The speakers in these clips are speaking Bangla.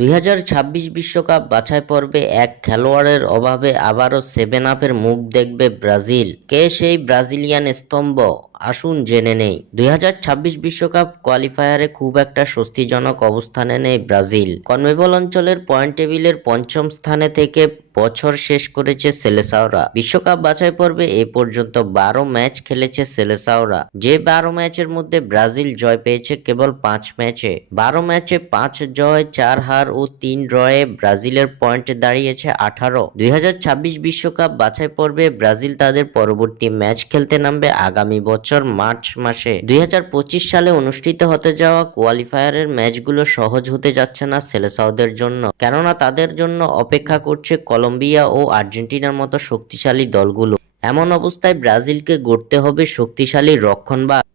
2026 বিশ্বকাপ বাছাই পর্বে এক খেলোয়াড়ের অভাবে আবারও সেভেন আপের মুখ দেখবে ব্রাজিল। কে সেই ব্রাজিলিয়ান স্তম্ভ? আসুন জেনে নেই। 2026 বিশ্বকাপ কোয়ালিফায়ারে খুব একটা স্বস্তিজনক অবস্থানে নেই ব্রাজিল। কনমেবল অঞ্চলের পয়েন্ট টেবিলের পঞ্চম স্থানে থেকে বছর শেষ করেছে সেলেসাওরা। বিশ্বকাপ বাছাই পর্বে এ পর্যন্ত 12 ম্যাচ খেলেছে সেলেসাওরা। যে 12 ম্যাচের মধ্যে ব্রাজিল জয় পেয়েছে কেবল 5 ম্যাচে। 12 ম্যাচে 5 জয়, 4 হার ও 3 ড্রয়ে ব্রাজিলের পয়েন্ট দাঁড়িয়েছে 18। 2026 বিশ্বকাপ বাছাই পর্বে ব্রাজিল তাদের পরবর্তী ম্যাচ খেলতে নামবে আগামী বছর মার্চ মাসে। 2025 সালে অনুষ্ঠিত হতে যাওয়া কোয়ালিফায়ারের ম্যাচগুলো সহজ হতে যাচ্ছে না সেলেসাওদের জন্য, কেননা তাদের জন্য অপেক্ষা করছে কলম্বিয়া ও আর্জেন্টিনার মতো শক্তিশালী দলগুলো। এমন অবস্থায় ব্রাজিলকে গড়তে হবে শক্তিশালী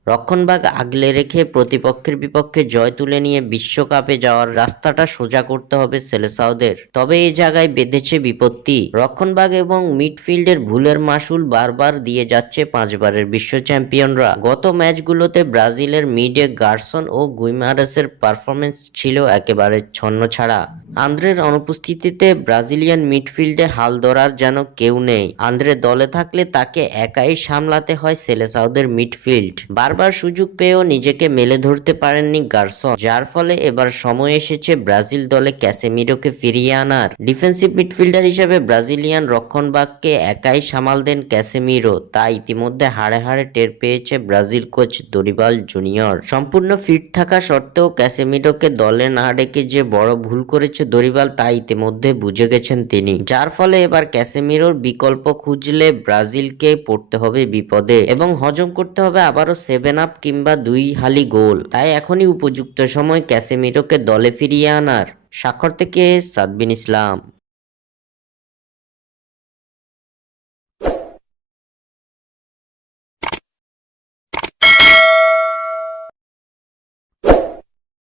রক্ষণভাগ আগলে রেখে প্রতিপক্ষের বিপক্ষে জয় তুলে নিয়ে বিশ্বকাপে যাওয়ার রাস্তাটা সোজা করতে হবে সেলেসাওদের। তবে এই জায়গায় বেঁধেছে বিপত্তি। রক্ষণভাগ এবং মিডফিল্ডের ভুলের মাসুল বারবার দিয়ে যাচ্ছে 5 বারের বিশ্ব চ্যাম্পিয়নরা। গত ম্যাচগুলোতে ব্রাজিলের মিডে গার্সন ও গুইমারেসের পারফরমেন্স ছিল একেবারে ছন্নছাড়া। আন্দ্রের অনুপস্থিতিতে ব্রাজিলিয়ান মিডফিল্ডে হাল ধরার যেন কেউ নেই। আন্দ্রে দলে থাকলে তাকে একাই সামলাতে হয় সেলেসাওদের মিডফিল্ড। বারবার সুযোগ পেয়েও নিজেকে মেলে ধরতে পারেননি গার্সন, যার ফলে এবার সময় এসেছে ব্রাজিল দলে ক্যাসেমিরোকে ফিরিয়ে আনার। ডিফেন্সিভ মিডফিল্ডার হিসেবে ব্রাজিলিয়ান রক্ষণভাগকে একাই সামাল দেন ক্যাসেমিরো, তা ইতিমধ্যে হাড়ে হাড়ে টের পেয়েছে ব্রাজিল কোচ দরিবাল জুনিয়র। সম্পূর্ণ ফিট থাকা সত্ত্বেও ক্যাসেমিরোকে দলে না ডেকে যে বড় ভুল করেছে দরিবাল, তা ইতিমধ্যে বুঝে গেছেন তিনি, যার ফলে এবার ক্যাসেমিরোর বিকল্প খুঁজলে ব্রাজিলকে পড়তে হবে বিপদে এবং হজম করতে হবে আবারও 7 আপ কিংবা 2 হালি গোল। তাই এখনই উপযুক্ত সময় ক্যাসেমিরোকে দলে ফিরিয়ে আনার। স্বাক্ষর থেকে সাদবিন ইসলাম।